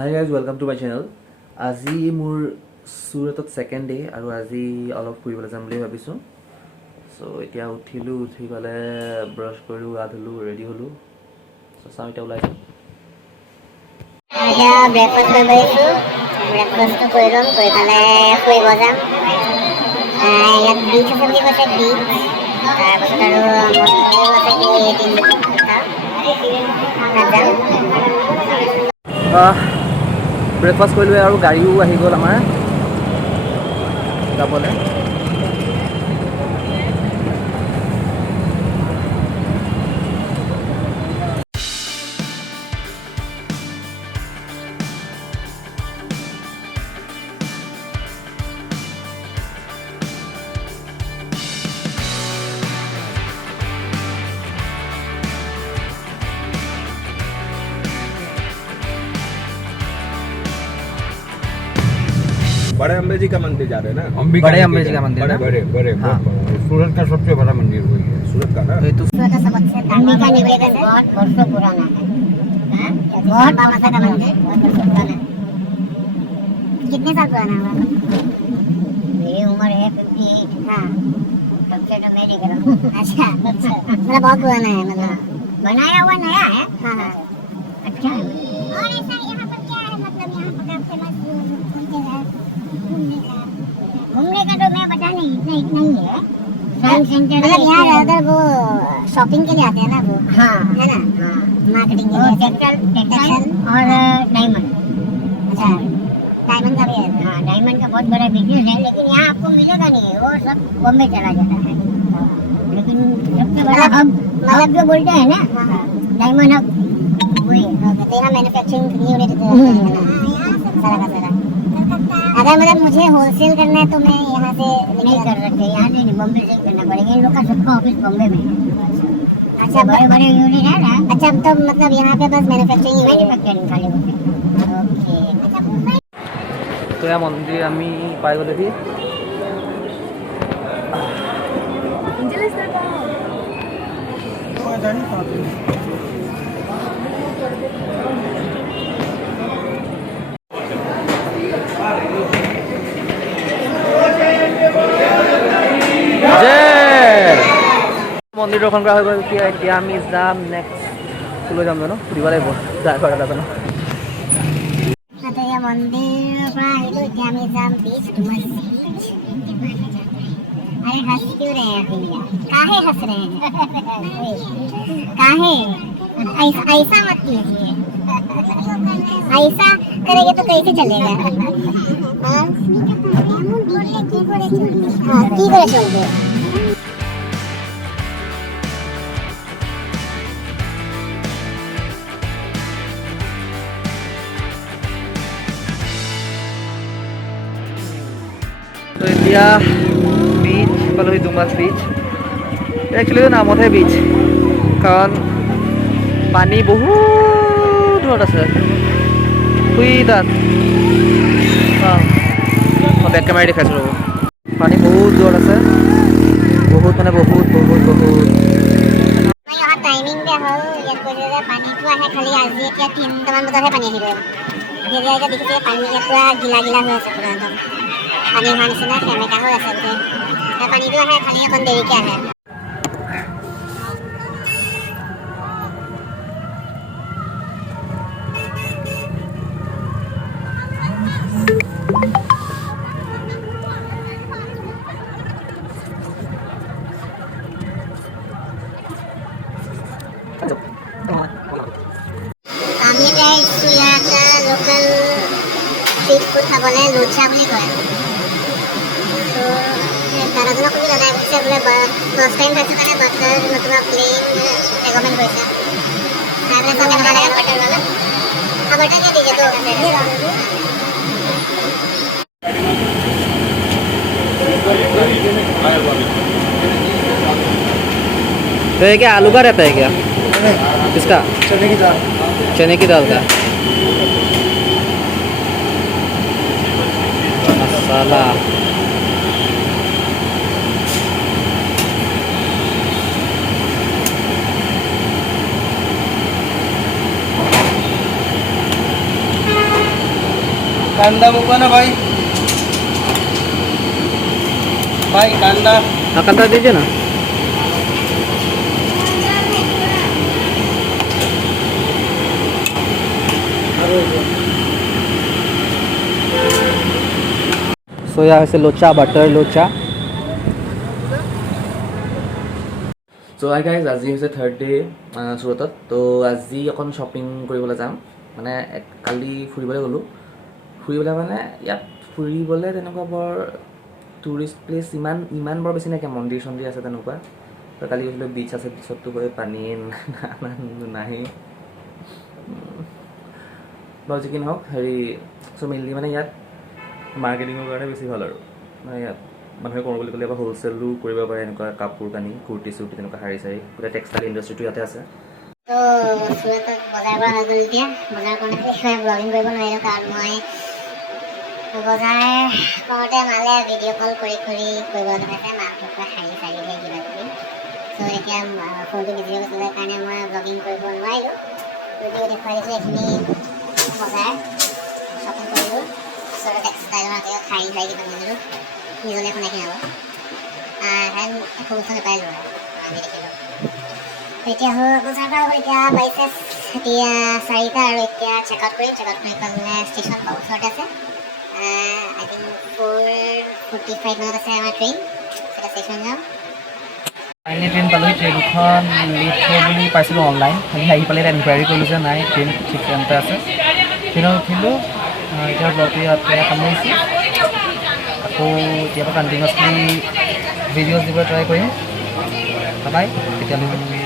Hi guys, welcome to my channel. আজি মোৰ সুৰতত second day আৰু আজি অলপ ফুৰিবলৈ যাম বুলি ভাবিছোঁ। সো এতিয়া উঠিলোঁ, উঠি পেলাই ব্ৰাছ কৰিলোঁ, গা ধুলোঁ, ৰেডি হ'লোঁ। সো চাওঁ এতিয়া ওলাই যাম। এতিয়া ব্ৰেকফাষ্ট কৰিব আহিছোঁ। ব্ৰেকফাষ্টটো কৰি ল'ম, কৰি পেলাই ফুৰিব যাম। ইয়াত বিচ আছে বুলি কৈছে, বিচ। তাৰপিছত আৰু মন্দিৰো আছে ব্ৰেকফাষ্ট কৰিলোঁ আৰু গাড়ীও আহি গ'ল আমাৰ যাবলৈ। बड़े अम्बे जी का मंदिर जा रहे हैं ना? बड़े अम्बे जी का मंदिर ना? बड़े बड़े हाँ। सूरत का सबसे बड़ा मंदिर वही है, सूरत का ना? तो सूरत का सबसे धार्मिक निवेदन है, बहुत वर्षों पुराना है। बहुत माता का मंदिर, बहुत वर्षों पुराना है। कितने साल पुराना होगा? मेरी उम्र है 58। हाँ, तब से तो मैं नहीं कर रहा हूँ। अच्छा, मतलब बहुत पुराना है, मतलब बनाया हुआ नया है। हाँ हाँ, अच्छा। और ऐसा यहाँ पर क्या है, मतलब यहाँ पर फेमस जगह घूमने का तो मैं बता नहीं, इतना ही है। साइंस सेंटर मतलब यहाँ ज्यादातर वो शॉपिंग के लिए आते हैं ना, वो हाँ है ना, हाँ मार्केटिंग के लिए टेक्सटाइल और डायमंड। अच्छा, डायमंड का भी है? हाँ, डायमंड का बहुत बड़ा बिजनेस है, लेकिन यहाँ आपको मिलेगा नहीं, वो सब बॉम्बे चला जाता है। लेकिन सबसे बड़ा हब मतलब जो बोलते हैं ना, डायमंड हब वही है। यहाँ मैन्युफैक्चरिंग यूनिट है ना, सारा का सारा। अगर मतलब मुझे होलसेल करना है तो मैं यहाँ से नहीं कर सकते, यहाँ से नहीं, बॉम्बे से करना पड़ेगा। इन लोग का सबका ऑफिस बॉम्बे में है। अच्छा, बड़े बड़े यूनिट है ना। अच्छा, तो मतलब यहाँ पे बस मैन्युफैक्चरिंग खाली होते हैं। ओके। তো এয়া মন্দিৰ আমি পাই গ'লোহি। মন্দিৰ দৰ্শন কৰা হৈ গ'ল। এতিয়া আমি যাম নেক্সট ক'লৈ যাম জানো, সুধিব লাগিব ড্ৰাইভাৰ দাদাজনক। तो ये मंदिर পৰা আহিলো, এতিয়া আমি যাম बीच डुमस बीच। अरे हंस क्यों रहे हैं भैया, काहे हंस रहे हैं? काहे ऐसा ऐसा मत कीजिए, ऐसा करेंगे तो कैसे चलेगा? हाँ की करे चलते। তো এতিয়া বিচ পালোহি, ডুমাছ বিচ। একচুৱেলি নামতহে বিচ, কাৰণ পানী বহুত দূৰত আছে। শুই তাত মই বেক কেমেৰা দেখাইছোঁ ৰ'ব। পানী বহুত দূৰত আছে, বহুত মানে বহুত বহুত বহুত। यहाँ टाइमिंग पे हल ইয়াত কৈছে যে পানীটো আহে খালি আজি এতিয়া 3টামান বজাতহে পানী আহিব। এতিয়া এতিয়া দেখিছে পানী ইয়াত পুৰা গিলা গিলা হৈ আছে, পুৰা একদম পানী অহা নিচিনা সেমেকা হৈ আছে গোটেই। পানীটো আহে খালি অকণ দেৰিকৈ আহে। আমি এতিয়া ইয়াত লোকেল ষ্ট্ৰীট ফুড খাবলৈ লোচা বুলি কয়। দাদাজনক সুধি দাদাই কৈছে বোলে ফাৰ্ষ্ট টাইম খাইছোঁ কাৰণে বাটাৰ নতুবা প্লেইন ৰেকমেণ্ড কৰিছে। খাই পেলাই চাব কেনেকুৱা লাগে। বাটাৰ ল'লে বাটাৰ দিয়ে দিছে তো। तो ये क्या आलू का रहता है क्या? किसका? चने की दाल। चने की दाल का मसाला। कांदा मुका ना भाई भाई कांदा कांदा दीजिए ना सो यहाँ से लोचा बटर लोचा सो हाई गाइज আজি হৈছে থাৰ্ড ডে চুৰতত তো আজি অকণ শ্বপিং কৰিবলৈ যাম মানে কালি ফুৰিবলৈ গ'লোঁ ফুৰিবলৈ মানে ইয়াত ফুৰিবলৈ তেনেকুৱা বৰ টুৰিষ্ট প্লেচ ইমান বৰ বেছি নাইকিয়া মন্দিৰ চন্দিৰ আছে তেনেকুৱা তো কালি গৈছিলোঁ বিচ আছে বিচততো গৈ পানী নাহি বাৰু যি কি নহওক হেৰি চ' মেইনলি মানে ইয়াত মাৰ্কেটিঙৰ কাৰণে বেছি ভাল আৰু মানে ইয়াত মানুহে কৰোঁ বুলি ক'লে এবাৰ হ'লচেলো কৰিব পাৰে এনেকুৱা কাপোৰ কানি কুৰ্তি চুৰ্তি তেনেকুৱা শাৰী চাৰী গোটেই টেক্সটাইল ইণ্ডাষ্ট্ৰিটো ইয়াতে আছে তো সুৰতত বজাৰ কৰা হৈ গ'ল এতিয়া বজাৰ কৰা বিষয়ে ব্লগিং কৰিব নোৱাৰিলোঁ কাৰণ মই বজাৰ কৰোঁতে মালে ভিডিঅ' কল কৰি কৰিব লগাইছে মাহঁতৰ পৰা শাৰী চাৰী লৈ কিবা কিবি চ' এতিয়া ফোনটো বিজি হৈ গৈছিলে কাৰণে মই ব্লগিং কৰিব নোৱাৰিলোঁ যদিও দেখুৱাই দিছোঁ এইখিনি বজাৰ শ্বপিং কৰিলোঁ ওচৰতে টেক্সটাইলৰ আগত শাৰী চাৰী কিবা কিনিলোঁ নিজলে এখন কিনাব হেন একো বস্তু নাপাইলোঁ আমি দেখিলোঁ এতিয়া বজাৰ কৰা হ'ল এতিয়া বাইছে এতিয়া 4টা আৰু এতিয়া চেক আউট কৰি পেলাই ষ্টেচন ওচৰতে আছে আই থিংক 4:45 মানত আছে আমাৰ ট্ৰেইন এটা ষ্টেচন যাম ফাইনেলি ট্ৰেইন পালোঁ ট্ৰেইনখন লেট হ'ব বুলি পাইছিলোঁ অনলাইন খালি আহি পালে এতিয়া ইনকুৱাৰী কৰিলোঁ যে নাই ট্ৰেইন ঠিক টাইমতে আছে ট্ৰেইনত উঠিলোঁ এতিয়া ব্লগটো ইয়াতে সামৰিছোঁ আকৌ এতিয়াৰ পৰা কণ্টিনিউৱাছলি ভিডিঅ'জ দিবলৈ ট্ৰাই কৰিম বাই তেতিয়ালৈ